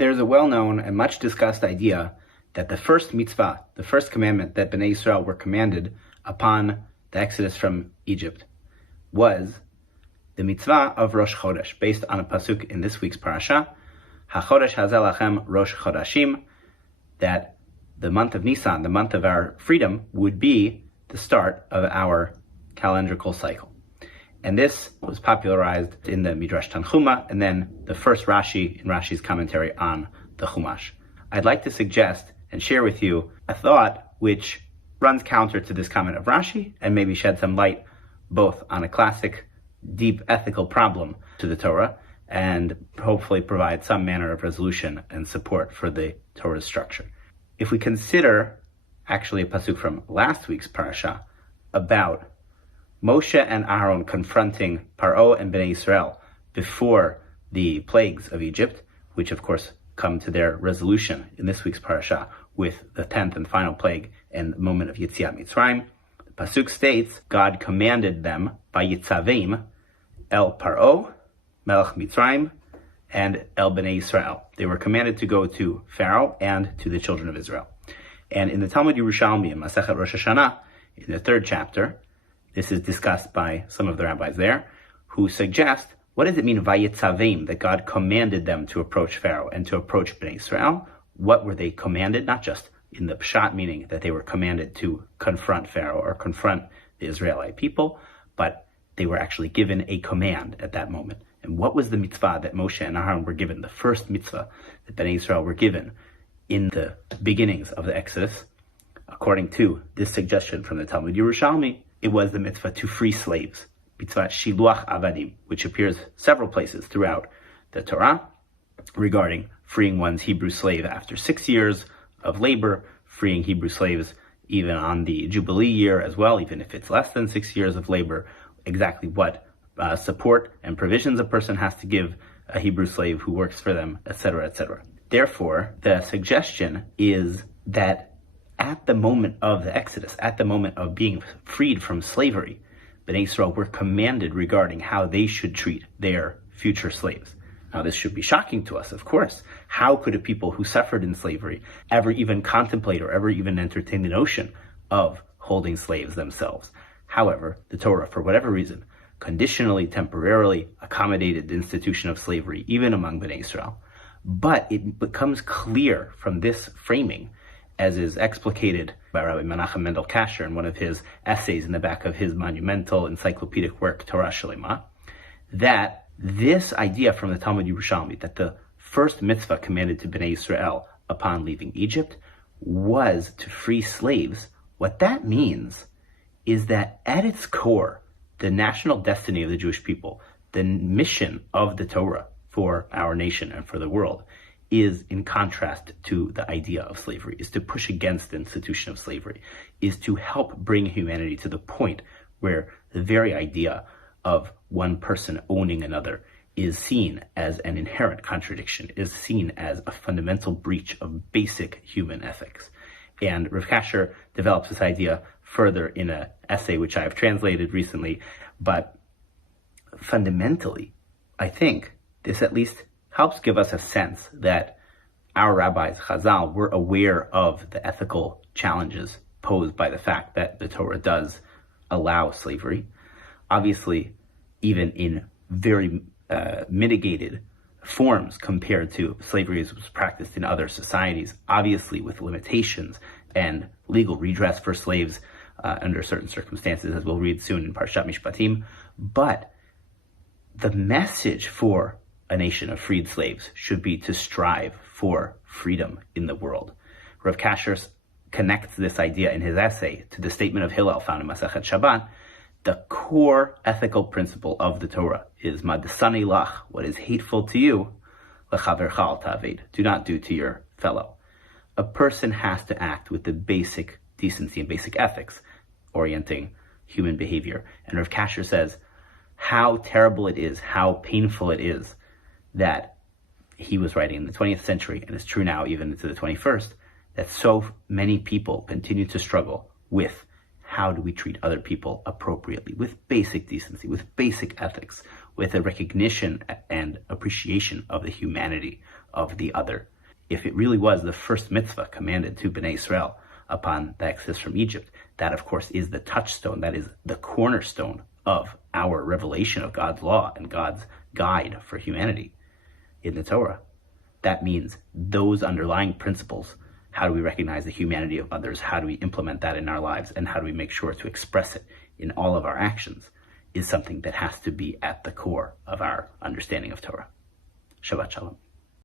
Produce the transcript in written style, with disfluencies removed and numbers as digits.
There's a well-known and much discussed idea that the first mitzvah, the first commandment that Bnei Yisrael were commanded upon the exodus from Egypt, was the mitzvah of Rosh Chodesh, based on a pasuk in this week's parasha, HaChodesh Hazeh Lachem Rosh Chodashim, that the month of Nisan, the month of our freedom, would be the start of our calendrical cycle. And this was popularized in the Midrash Tanchuma, and then the first Rashi in Rashi's commentary on the Chumash. I'd like to suggest and share with you a thought which runs counter to this comment of Rashi, and maybe shed some light both on a classic, deep ethical problem to the Torah, and hopefully provide some manner of resolution and support for the Torah's structure. If we consider actually a pasuk from last week's parasha about Moshe and Aaron confronting Paro and Bnei Yisrael before the plagues of Egypt, which of course come to their resolution in this week's parasha with the 10th and final plague and the moment of Yetziat Mitzrayim, the pasuk states, God commanded them by Yitzavim El Paro, Melech Mitzrayim, and El Bnei Yisrael. They were commanded to go to Pharaoh and to the children of Israel. And in the Talmud Yerushalmi, in Masechet Rosh Hashanah, in the 3rd chapter, this is discussed by some of the rabbis there, who suggest, what does it mean, Vayitzavim, that God commanded them to approach Pharaoh and to approach Bnei Israel? What were they commanded? Not just in the pshat, meaning that they were commanded to confront Pharaoh or confront the Israelite people, but they were actually given a command at that moment. And what was the mitzvah that Moshe and Aaron were given, the first mitzvah that Bnei Yisrael were given in the beginnings of the Exodus? According to this suggestion from the Talmud Yerushalmi, it was the mitzvah to free slaves, mitzvah shiluach avadim, which appears several places throughout the Torah regarding freeing one's Hebrew slave after 6 years of labor, freeing Hebrew slaves even on the Jubilee year as well, even if it's less than 6 years of labor, exactly what support and provisions a person has to give a Hebrew slave who works for them, etc., etc. Therefore, the suggestion is that at the moment of the Exodus, at the moment of being freed from slavery, Bnei Yisrael were commanded regarding how they should treat their future slaves. Now, this should be shocking to us, of course. How could a people who suffered in slavery ever even contemplate or ever even entertain the notion of holding slaves themselves? However, the Torah, for whatever reason, conditionally, temporarily accommodated the institution of slavery, even among Bnei Yisrael. But it becomes clear from this framing, as is explicated by Rabbi Menachem Mendel Kasher in one of his essays in the back of his monumental encyclopedic work, Torah Shlema, that this idea from the Talmud Yerushalmi, that the first mitzvah commanded to Bnei Yisrael upon leaving Egypt was to free slaves, what that means is that at its core, the national destiny of the Jewish people, the mission of the Torah for our nation and for the world, is in contrast to the idea of slavery, is to push against the institution of slavery, is to help bring humanity to the point where the very idea of one person owning another is seen as an inherent contradiction, is seen as a fundamental breach of basic human ethics. And Rav Kasher develops this idea further in an essay which I have translated recently, but fundamentally, I think this at least helps give us a sense that our rabbis, Chazal, were aware of the ethical challenges posed by the fact that the Torah does allow slavery. Obviously, even in very mitigated forms compared to slavery as was practiced in other societies, obviously with limitations and legal redress for slaves under certain circumstances, as we'll read soon in Parshat Mishpatim. But the message for a nation of freed slaves should be to strive for freedom in the world. Rav Kasher connects this idea in his essay to the statement of Hillel found in Masechet Shabbat. The core ethical principle of the Torah is Madasani lach, what is hateful to you, lechavercha al ta'aved, do not do to your fellow. A person has to act with the basic decency and basic ethics orienting human behavior. And Rav Kasher says how terrible it is, how painful it is that he was writing in the 20th century, and it's true now even into the 21st, that so many people continue to struggle with how do we treat other people appropriately, with basic decency, with basic ethics, with a recognition and appreciation of the humanity of the other. If it really was the first mitzvah commanded to Bnei Yisrael upon the exodus from Egypt, that of course is the touchstone, that is the cornerstone of our revelation of God's law and God's guide for humanity in the Torah. That means those underlying principles, how do we recognize the humanity of others, how do we implement that in our lives, and how do we make sure to express it in all of our actions, is something that has to be at the core of our understanding of Torah. Shabbat Shalom.